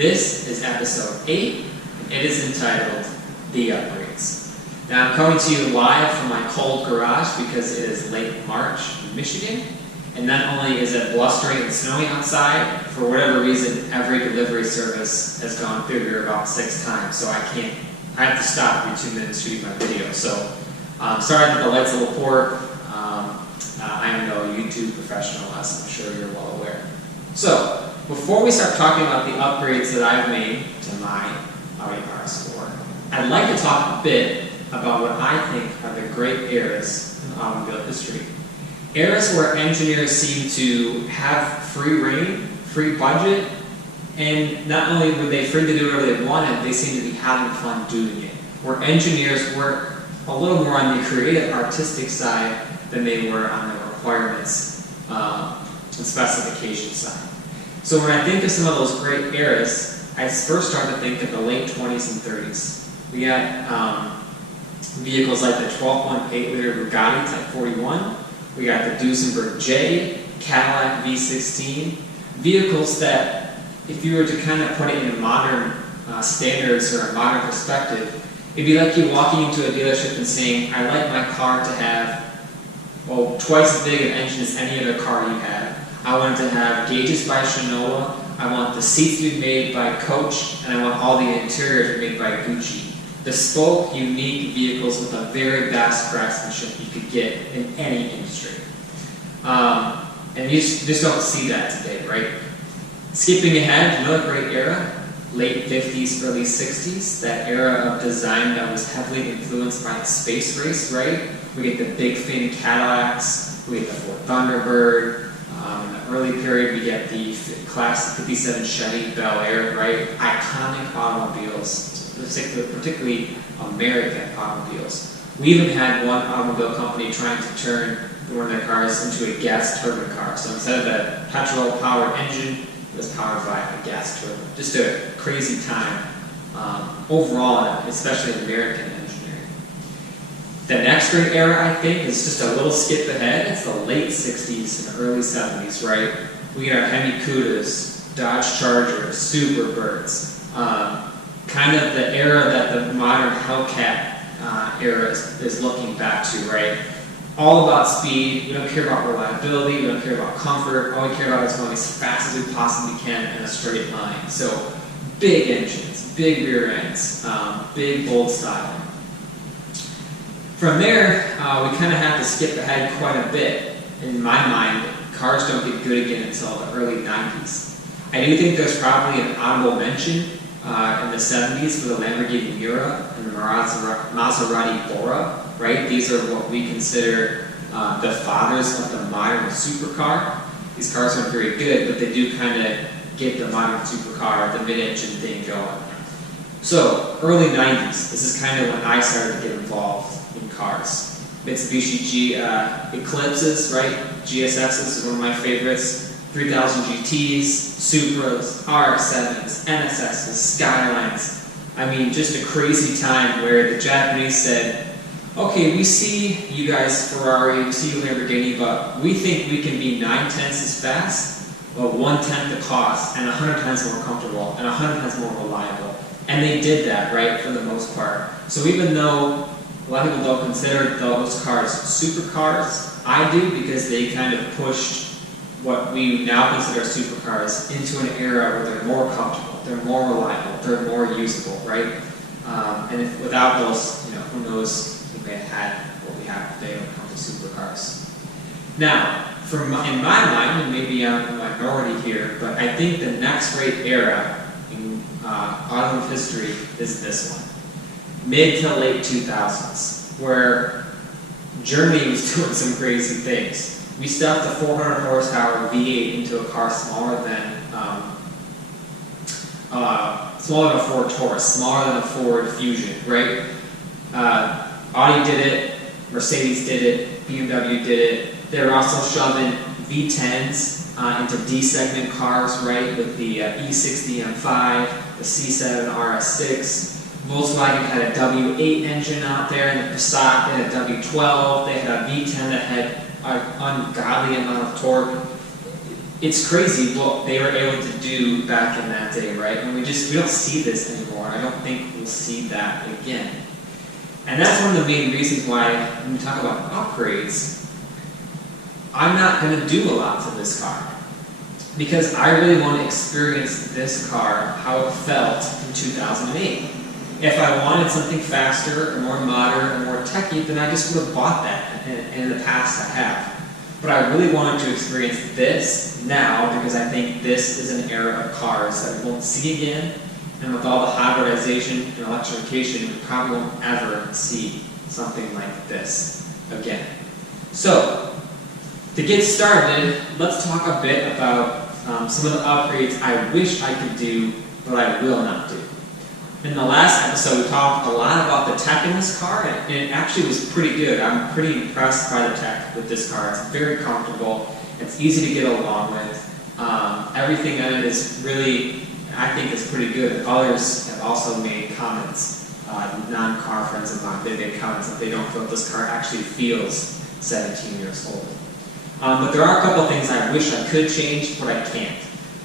This is episode 8, and it is entitled The Upgrades. Now I'm coming to you live from my cold garage because it is late March in Michigan, and not only is it blustering and snowy outside, for whatever reason every delivery service has gone through here about 6 times, so I have to stop every 2 minutes shooting my video. So sorry that the light's a little poor. I am no YouTube professional, as I'm sure you're well aware. So, before we start talking about the upgrades that I've made to my Audi RS4, I'd like to talk a bit about what I think are the great eras in automobile history. Eras where engineers seem to have free reign, free budget, and not only were they free to do whatever they wanted, they seemed to be having fun doing it. Where engineers were a little more on the creative, artistic side than they were on the requirements and specification side. So when I think of some of those great eras, I first start to think of the late 20s and 30s. We got vehicles like the 12.8 liter Bugatti Type 41. We got the Duesenberg J, Cadillac V16. Vehicles that, if you were to kind of put it in modern standards or a modern perspective, it'd be like you walking into a dealership and saying, I like my car to have twice as big an engine as any other car you have. I want it to have gauges by Shinola. I want the seats to be made by Coach, and I want all the interiors to be made by Gucci. Bespoke, unique vehicles with the very best craftsmanship you could get in any industry. And you just don't see that today, right? Skipping ahead, another great era, late 50s, early 60s, that era of design that was heavily influenced by the space race, right? We get the big fin Cadillacs, we get the Ford Thunderbird. In the early period, we get the classic 57 Chevy Bel Air, right? Iconic automobiles, particularly American automobiles. We even had one automobile company trying to turn one of their cars into a gas turbine car. So instead of a petrol-powered engine, it was powered by a gas turbine. Just a crazy time overall, especially in American engineering. The next great era, I think, is just a little skip ahead. It's the late 60s and early 70s, right? We get our Hemi Cudas, Dodge Chargers, Superbirds, kind of the era that the modern Hellcat era is looking back to, right? All about speed. We don't care about reliability. We don't care about comfort. All we care about is going as fast as we possibly can in a straight line. So big engines, big rear ends, big bold styling. From there, we kind of have to skip ahead quite a bit. In my mind, cars don't get good again until the early 90s. I do think there's probably an honorable mention in the 70s for the Lamborghini Miura and the Maserati Bora, right? These are what we consider the fathers of the modern supercar. These cars aren't very good, but they do kind of get the modern supercar, the mid-engine thing going. So, early 90s, this is kind of when I started to get involved in cars. Mitsubishi Eclipses, right? GSXs is one of my favorites. 3000 GTs, Supras, RX7s, NSXs, Skylines. I mean, just a crazy time where the Japanese said, okay, we see you guys Ferrari, we see you Lamborghini, but we think we can be 9/10 as fast, but 1/10 the cost, and 100 times more comfortable, and 100 times more reliable. And they did that, right, for the most part. So even though a lot of people don't consider those cars supercars, I do, because they kind of pushed what we now consider supercars into an era where they're more comfortable, they're more reliable, they're more usable, right? And if without those, who knows, we may have had what we have today when it comes to supercars. Now, in my mind, and maybe I'm a minority here, but I think the next great era in automotive history is this one. Mid to late 2000s, where Germany was doing some crazy things. We stuffed a 400 horsepower V8 into a car smaller than a Ford Taurus, smaller than a Ford Fusion, right? Audi did it, Mercedes did it, BMW did it. They were also shoving V10s into D-segment cars, right, with the E60 M5, the C7 RS6. Volkswagen had a W8 engine out there, and the Passat had a W12. They had a V10 that had an ungodly amount of torque. it's crazy what they were able to do back in that day, right? And we don't see this anymore. I don't think we'll see that again. And that's one of the main reasons why when we talk about upgrades, I'm not going to do a lot to this car. Because I really want to experience this car, how it felt in 2008. If I wanted something faster, or more modern, or more techy, then I just would have bought that, and in the past I have. But I really wanted to experience this now, because I think this is an era of cars that we won't see again, and with all the hybridization and electrification, we probably won't ever see something like this again. So, to get started, let's talk a bit about some of the upgrades I wish I could do, but I will not do. In the last episode, we talked a lot about the tech in this car, and it actually was pretty good. I'm pretty impressed by the tech with this car. It's very comfortable. It's easy to get along with. Everything in it is really, I think, is pretty good. Others have also made comments, non-car friends of mine, they made comments that they don't feel this car actually feels 17 years old. But there are a couple things I wish I could change, but I can't.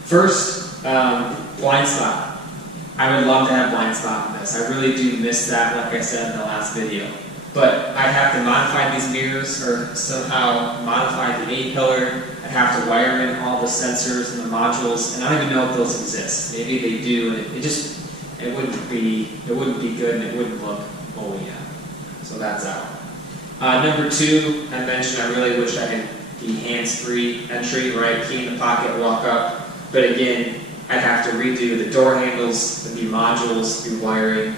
First, blind spot. I would love to have blind spot in this. I really do miss that, like I said in the last video. But I'd have to modify these mirrors, or somehow modify the A-pillar. I'd have to wire in all the sensors and the modules, and I don't even know if those exist. Maybe they do, and it wouldn't be good, and it wouldn't look OEM. So that's out. Number two, I mentioned I really wish I could be hands-free entry, right? Key in the pocket, walk up. But again, I'd have to redo the door handles, the new modules, new wiring.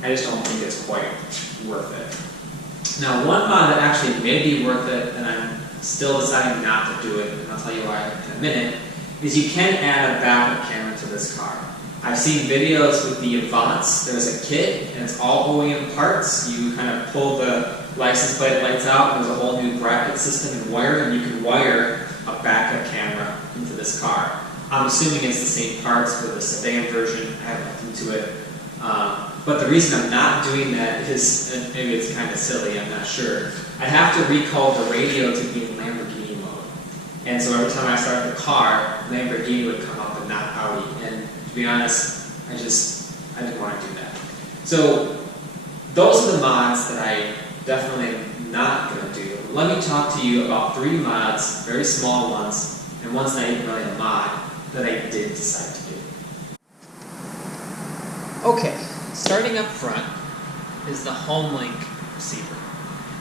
I just don't think it's quite worth it. Now, one mod that actually may be worth it, and I'm still deciding not to do it, and I'll tell you why in a minute, is you can add a backup camera to this car. I've seen videos with the Avants. There's a kit, and it's all OEM parts. You kind of pull the license plate lights out, and there's a whole new bracket system and wire, and you can wire a backup camera into this car. I'm assuming it's the same parts for the sedan version. I haven't looked into it. But the reason I'm not doing that is, and maybe it's kind of silly, I'm not sure. I have to recall the radio to be in Lamborghini mode. And so every time I start the car, Lamborghini would come up and not Audi. And to be honest, I didn't want to do that. So those are the mods that I definitely am not going to do. Let me talk to you about 3 mods, very small ones, and one's not even really a mod, that I did decide to do. Okay, starting up front is the HomeLink receiver.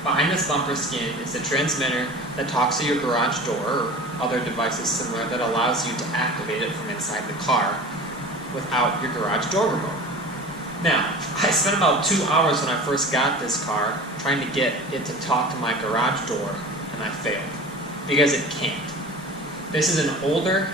Behind this bumper skin is the transmitter that talks to your garage door or other devices similar that allows you to activate it from inside the car without your garage door remote. Now, I spent about 2 hours when I first got this car trying to get it to talk to my garage door, and I failed because it can't. This is an older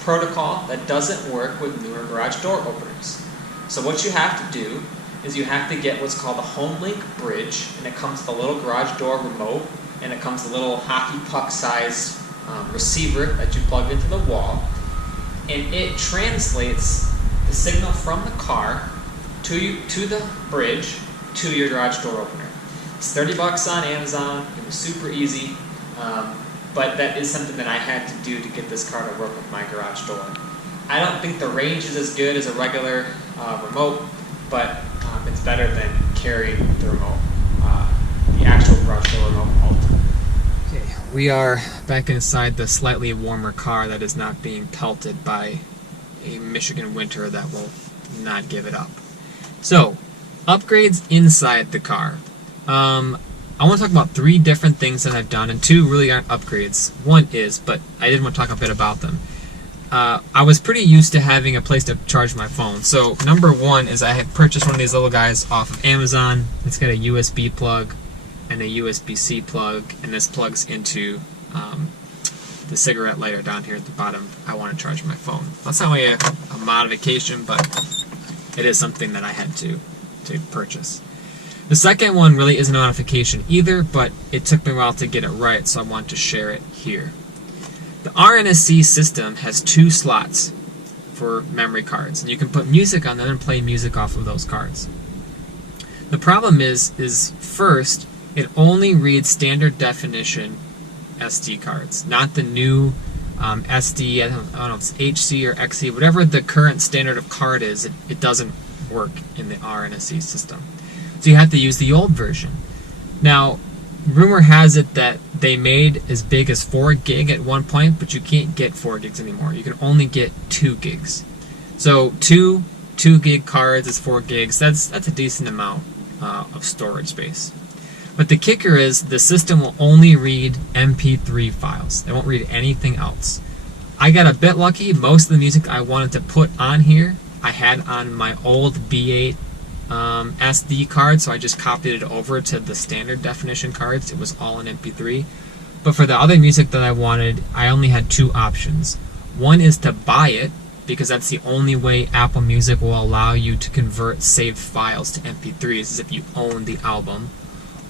protocol that doesn't work with newer garage door openers. So what you have to do is you have to get what's called a HomeLink bridge, and it comes with a little garage door remote, and it comes with a little hockey puck sized receiver that you plug into the wall, and it translates the signal from the car to the bridge to your garage door opener. It's $30 on Amazon. It was super easy. But that is something that I had to do to get this car to work with my garage door. I don't think the range is as good as a regular remote, but it's better than carrying the remote, the actual garage door remote all the time. Okay, we are back inside the slightly warmer car that is not being pelted by a Michigan winter that will not give it up. So, upgrades inside the car. I want to talk about 3 different things that I've done, and 2 really aren't upgrades. One is, but I did want to talk a bit about them. I was pretty used to having a place to charge my phone. So number 1 is I had purchased one of these little guys off of Amazon. It's got a USB plug and a USB-C plug, and this plugs into the cigarette lighter down here at the bottom. I want to charge my phone. That's not really a modification, but it is something that I had to purchase. The second one really isn't a modification either, but it took me a while to get it right, so I want to share it here. The RNSC system has 2 slots for memory cards, and you can put music on them and play music off of those cards. The problem is first, it only reads standard definition SD cards, not the new SD, I don't know if it's HC or XC, whatever the current standard of card is, it doesn't work in the RNSE system. So you have to use the old version. Now, rumor has it that they made as big as 4 gig at one point, but you can't get 4 gigs anymore. You can only get 2 gigs. So 2 gig cards is 4 gigs. That's a decent amount of storage space. But the kicker is the system will only read MP3 files. It won't read anything else. I got a bit lucky. Most of the music I wanted to put on here, I had on my old B8 SD card, so I just copied it over to the standard definition cards. It was all in MP3. But for the other music that I wanted, I only had 2 options. One is to buy it, because that's the only way Apple Music will allow you to convert saved files to MP3s, is if you own the album.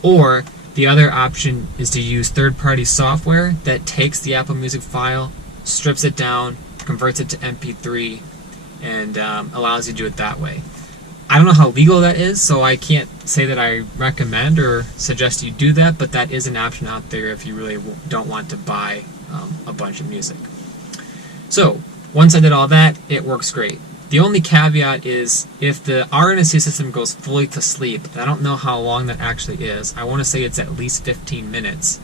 Or the other option is to use third-party software that takes the Apple Music file, strips it down, converts it to MP3, and allows you to do it that way. I don't know how legal that is, so I can't say that I recommend or suggest you do that, but that is an option out there if you really don't want to buy a bunch of music. So, once I did all that, it works great. The only caveat is if the RNSE system goes fully to sleep, and I don't know how long that actually is, I want to say it's at least 15 minutes,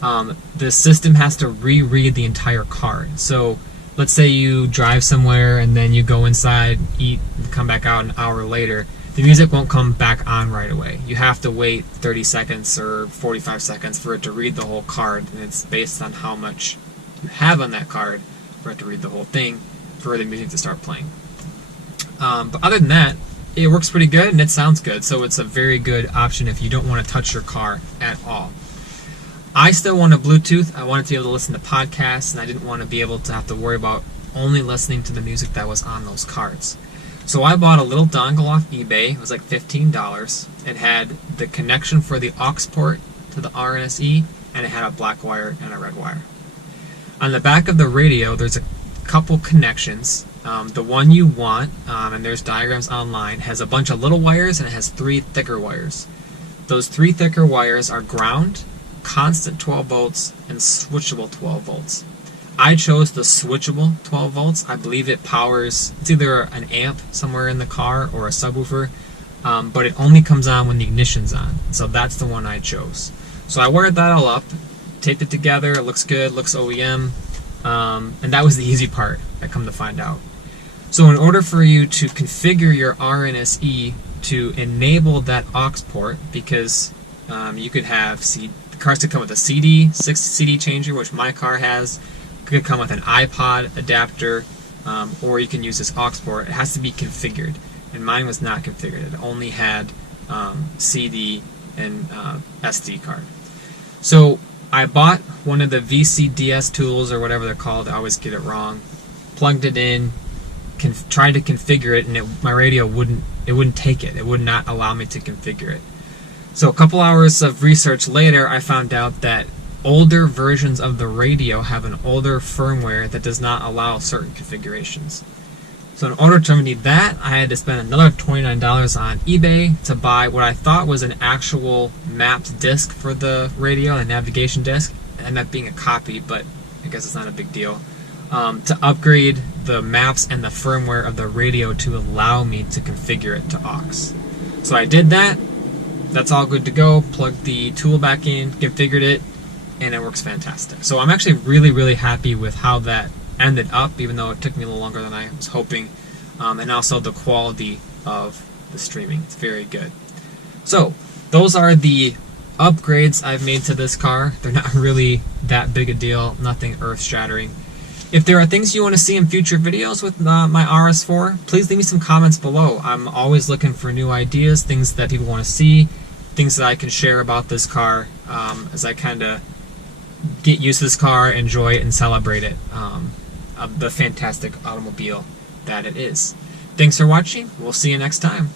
the system has to reread the entire card. So let's say you drive somewhere and then you go inside, eat, and come back out an hour later, the music won't come back on right away. You have to wait 30 seconds or 45 seconds for it to read the whole card, and it's based on how much you have on that card for it to read the whole thing for the music to start playing. But other than that, it works pretty good and it sounds good, so it's a very good option if you don't want to touch your car at all. I still want a Bluetooth. I wanted to be able to listen to podcasts, and I didn't want to be able to have to worry about only listening to the music that was on those cards. So I bought a little dongle off eBay. It was like $15. It had the connection for the aux port to the RNSE, and it had a black wire and a red wire. On the back of the radio, there's a couple connections. The one you want, and there's diagrams online, has a bunch of little wires and it has 3 thicker wires. Those 3 thicker wires are ground, constant 12 volts, and switchable 12 volts. I chose the switchable 12 volts. I believe it powers, it's either an amp somewhere in the car or a subwoofer, but it only comes on when the ignition's on. So that's the one I chose. So I wired that all up, taped it together, it looks good, looks OEM, and that was the easy part, I come to find out. So in order for you to configure your RNSE to enable that aux port, because you could have, cars could come with a CD, 6 CD changer, which my car has, could come with an iPod adapter, or you can use this aux port. It has to be configured, and mine was not configured. It only had CD and SD card. So I bought one of the VCDS tools, or whatever they're called, I always get it wrong, plugged it in, tried to configure it, and my radio wouldn't take it. It would not allow me to configure it. So a couple hours of research later, I found out that older versions of the radio have an older firmware that does not allow certain configurations. So in order to remedy that, I had to spend another $29 on eBay to buy what I thought was an actual mapped disc for the radio, a navigation disc. It ended up being a copy, but I guess it's not a big deal. To upgrade the maps and the firmware of the radio to allow me to configure it to aux. So I did that. That's all good to go. Plugged the tool back in, configured it, and it works fantastic. So I'm actually really, really happy with how that ended up, even though it took me a little longer than I was hoping, and also the quality of the streaming. It's very good. So those are the upgrades I've made to this car. They're not really that big a deal, nothing earth-shattering. If there are things you want to see in future videos with my RS4, please leave me some comments below. I'm always looking for new ideas, things that people want to see, things that I can share about this car as I kind of get used to this car, enjoy it, and celebrate it, the fantastic automobile that it is. Thanks for watching. We'll see you next time.